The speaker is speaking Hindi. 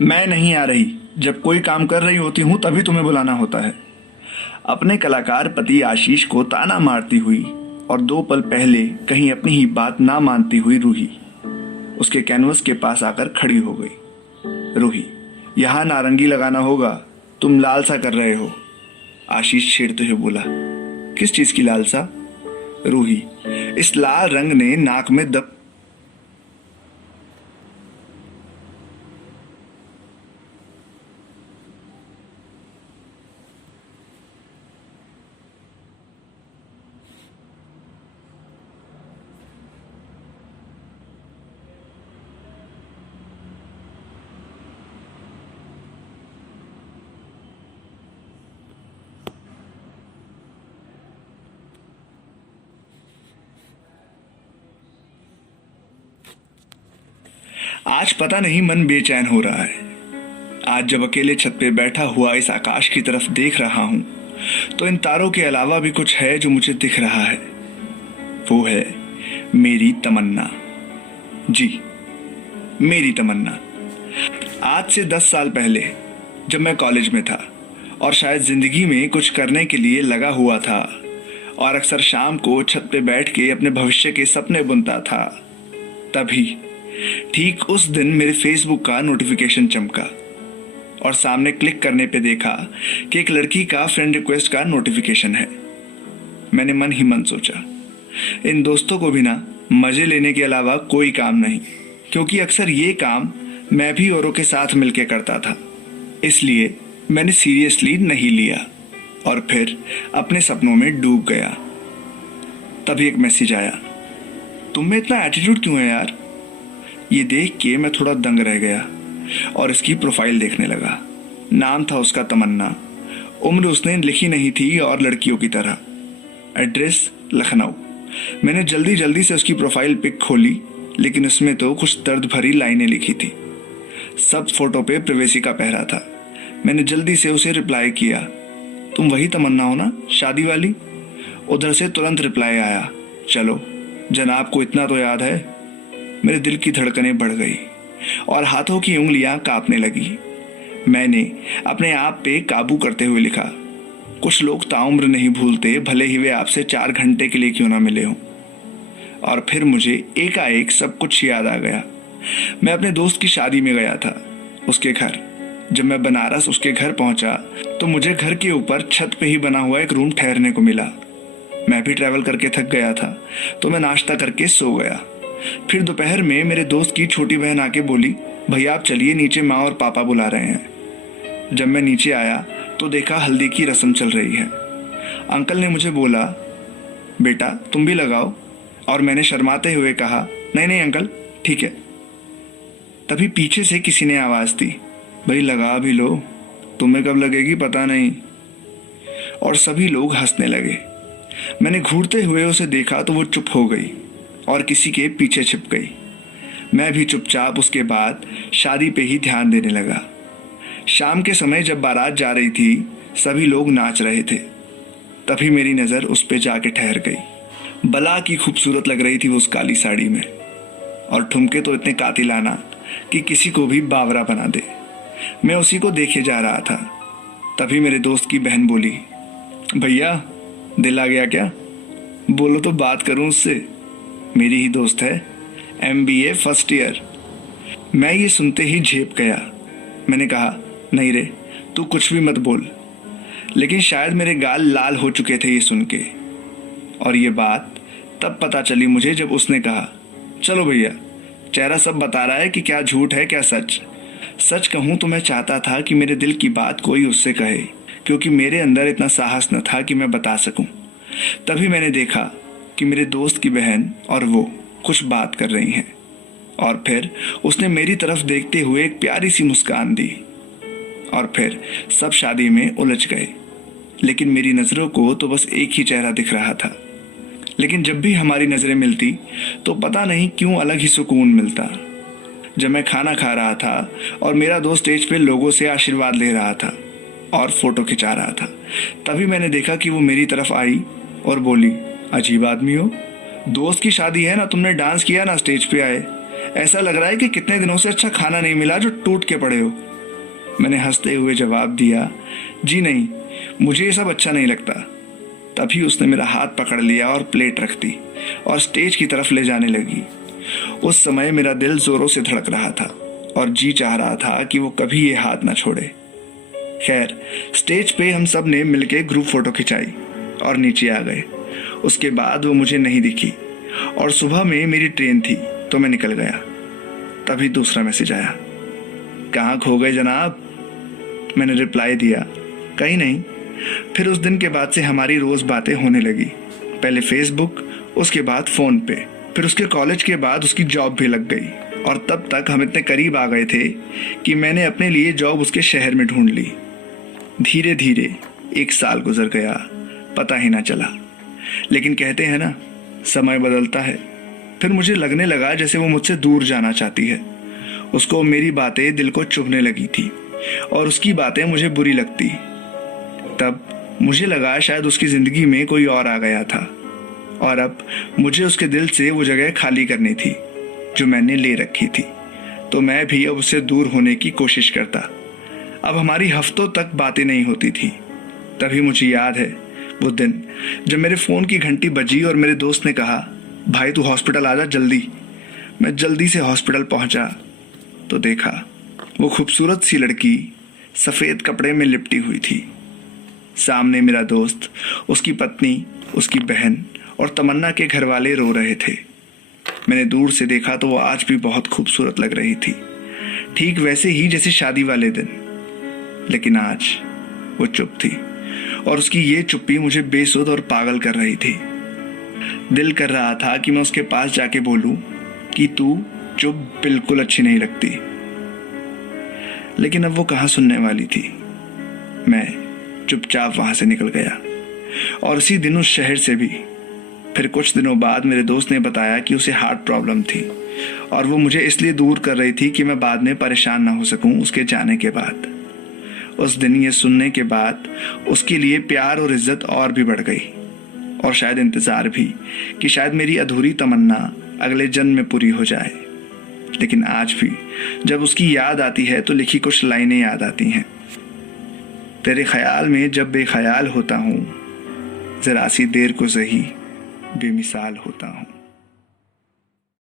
मैं नहीं आ रही। जब कोई काम कर रही होती हूँ तभी तुम्हें बुलाना होता है। अपने कलाकार पति आशीष को ताना मारती हुई और 2 पल पहले कहीं अपनी ही बात ना मानती हुई रूही उसके कैनवस के पास आकर खड़ी हो गई। रूही, यहाँ नारंगी लगाना होगा, तुम लाल सा कर रहे हो। आशीष छेड़ते हुए बोला। किस चीज की लालसा? रूही, इस लाल रंग ने नाक में दब। आज पता नहीं मन बेचैन हो रहा है। आज जब अकेले छत पे बैठा हुआ इस आकाश की तरफ देख रहा हूं तो इन तारों के अलावा भी कुछ है जो मुझे दिख रहा है। वो है मेरी तमन्ना। जी, मेरी तमन्ना। आज से 10 साल पहले जब मैं कॉलेज में था और शायद जिंदगी में कुछ करने के लिए लगा हुआ था और अक्सर शाम को छत पे बैठ के अपने भविष्य के सपने बुनता था, तभी ठीक उस दिन मेरे फेसबुक का नोटिफिकेशन चमका और सामने क्लिक करने पे देखा कि एक लड़की का फ्रेंड रिक्वेस्ट का नोटिफिकेशन है। मैंने मन ही मन सोचा, इन दोस्तों को भी ना मजे लेने के अलावा कोई काम नहीं, क्योंकि अक्सर ये काम मैं भी औरों के साथ मिलके करता था। इसलिए मैंने सीरियसली नहीं लिया और फिर अपने सपनों में डूब गया। तभी एक मैसेज आया, तुम में इतना एटीट्यूड क्यों है यार? ये देख के मैं थोड़ा दंग रह गया और इसकी प्रोफाइल देखने लगा। नाम था उसका तमन्ना, उम्र उसने लिखी नहीं थी और लड़कियों की तरह, एड्रेस लखनऊ। मैंने जल्दी जल्दी से उसकी प्रोफाइल पिक खोली, लेकिन उसमें तो कुछ दर्द भरी लाइनें लिखी थी। सब फोटो पे प्रिवेसी का पहरा था। मैंने जल्दी से उसे रिप्लाई किया, तुम वही तमन्ना हो ना, शादी वाली? उधर से तुरंत रिप्लाई आया, चलो जनाब को इतना तो याद है। मेरे दिल की धड़कनें बढ़ गई और हाथों की उंगलियां कांपने लगी। मैंने अपने आप पे काबू करते हुए लिखा, कुछ लोग ताउम्र नहीं भूलते, भले ही वे आपसे 4 घंटे के लिए क्यों ना मिले हों। और फिर मुझे एकाएक सब कुछ याद आ गया। मैं अपने दोस्त की शादी में गया था, उसके घर। जब मैं बनारस उसके घर पहुंचा तो मुझे घर के ऊपर छत पे ही बना हुआ एक रूम ठहरने को मिला। मैं भी ट्रैवल करके थक गया था तो मैं नाश्ता करके सो गया। फिर दोपहर में मेरे दोस्त की छोटी बहन आके बोली, भैया आप चलिए नीचे, माँ और पापा बुला रहे हैं। जब मैं नीचे आया तो देखा हल्दी की रस्म चल रही है। अंकल ने मुझे बोला, बेटा तुम भी लगाओ, और मैंने शर्माते हुए कहा, नहीं नहीं अंकल ठीक है। तभी पीछे से किसी ने आवाज दी, भाई लगा भी लो, तुम्हें कब लगेगी पता नहीं। और सभी लोग हंसने लगे। मैंने घूरते हुए उसे देखा तो वो चुप हो गई और किसी के पीछे छिप गई। मैं भी चुपचाप उसके बाद शादी पे ही ध्यान देने लगा। शाम के समय जब बारात जा रही थी, सभी लोग नाच रहे थे। तभी मेरी नज़र उस पे जाके ठहर गई। बला की खूबसूरत लग रही थी वो उस काली साड़ी में, और ठुमके तो इतने कातिलाना कि किसी को भी बावरा बना दे। मैं उसी को देखे जा रहा था। तभी मेरे दोस्त की बहन बोली, भैया दिल आ गया क्या? बोलो तो बात करूं उससे, मेरी ही दोस्त है, MBA फर्स्ट ईयर। मैं ये सुनते ही झेप गया। मैंने कहा, नहीं रे तू कुछ भी मत बोल। लेकिन शायद मेरे गाल लाल हो चुके थे ये सुन के। और ये बात तब पता चली मुझे जब उसने कहा, चलो भैया चेहरा सब बता रहा है कि क्या झूठ है क्या सच। सच कहूँ तो मैं चाहता था कि मेरे दिल की बात कोई उससे कहे, क्योंकि मेरे अंदर इतना साहस न था कि मैं बता सकूं। तभी मैंने देखा कि मेरे दोस्त की बहन और वो कुछ बात कर रही हैं, और फिर उसने मेरी तरफ देखते हुए एक प्यारी सी मुस्कान दी। और फिर सब शादी में उलझ गए, लेकिन मेरी नज़रों को तो बस एक ही चेहरा दिख रहा था। लेकिन जब भी हमारी नज़रें मिलती तो पता नहीं क्यों अलग ही सुकून मिलता। जब मैं खाना खा रहा था और मेरा दोस्त स्टेज पे लोगों से आशीर्वाद ले रहा था और फोटो खिंचा रहा था, तभी मैंने देखा कि वो मेरी तरफ आई और बोली, अजीब आदमी हो, दोस्त की शादी है ना, तुमने डांस किया ना स्टेज पे आए, ऐसा लग रहा है कि कितने दिनों से अच्छा खाना नहीं मिला जो टूट के पड़े हो। मैंने हंसते हुए जवाब दिया, जी नहीं, मुझे ये सब अच्छा नहीं लगता। तभी उसने मेरा हाथ पकड़ लिया और प्लेट रख दी और स्टेज की तरफ ले जाने लगी। उस समय मेरा दिल जोरों से धड़क रहा था और जी चाह रहा था कि वो कभी ये हाथ ना छोड़े। खैर, स्टेज पे हम सब ने मिलके ग्रुप फोटो खिंचाई और नीचे आ गए। उसके बाद वो मुझे नहीं दिखी और सुबह में मेरी ट्रेन थी तो मैं निकल गया। तभी दूसरा मैसेज आया, कहाँ खो गए जनाब? मैंने रिप्लाई दिया, कहीं नहीं। फिर उस दिन के बाद से हमारी रोज बातें होने लगी। पहले फेसबुक, उसके बाद फोन पे, फिर उसके कॉलेज के बाद उसकी जॉब भी लग गई और तब तक हम इतने करीब आ गए थे कि मैंने अपने लिए जॉब उसके शहर में ढूंढ ली। धीरे धीरे 1 साल गुजर गया, पता ही ना चला। लेकिन कहते हैं ना, समय बदलता है। फिर मुझे लगने लगा जैसे वो मुझसे दूर जाना चाहती है। उसको मेरी बातें दिल को चुभने लगी थी और उसकी बातें मुझे बुरी लगती। तब मुझे लगा शायद उसकी जिंदगी में कोई और आ गया था और अब मुझे उसके दिल से वो जगह खाली करनी थी जो मैंने ले रखी थी। तो मैं भी अब उससे दूर होने की कोशिश करता। अब हमारी हफ्तों तक बातें नहीं होती थी। तभी मुझे याद है वो दिन जब मेरे फ़ोन की घंटी बजी और मेरे दोस्त ने कहा, भाई तू हॉस्पिटल आ जा जल्दी। मैं जल्दी से हॉस्पिटल पहुंचा तो देखा वो खूबसूरत सी लड़की सफ़ेद कपड़े में लिपटी हुई थी। सामने मेरा दोस्त, उसकी पत्नी, उसकी बहन और तमन्ना के घर वाले रो रहे थे। मैंने दूर से देखा तो वो आज भी बहुत खूबसूरत लग रही थी, ठीक वैसे ही जैसे शादी वाले दिन। लेकिन आज वो चुप थी और उसकी ये चुप्पी मुझे बेसुध और पागल कर रही थी। दिल कर रहा था कि मैं उसके पास जाके बोलूं कि तू चुप बिल्कुल अच्छी नहीं लगती, लेकिन अब वो कहाँ सुनने वाली थी। मैं चुपचाप वहां से निकल गया और उसी दिन उस शहर से भी। फिर कुछ दिनों बाद मेरे दोस्त ने बताया कि उसे हार्ट प्रॉब्लम थी और वो मुझे इसलिए दूर कर रही थी कि मैं बाद में परेशान ना हो सकूं उसके जाने के बाद। उस दिन ये सुनने के बाद उसके लिए प्यार और इज्जत और भी बढ़ गई और शायद इंतज़ार भी कि शायद मेरी अधूरी तमन्ना अगले जन्म में पूरी हो जाए। लेकिन आज भी जब उसकी याद आती है तो लिखी कुछ लाइनें याद आती हैं। तेरे ख्याल में जब बेख्याल होता हूँ, ज़रा सी देर को सही बेमिसाल होता हूँ।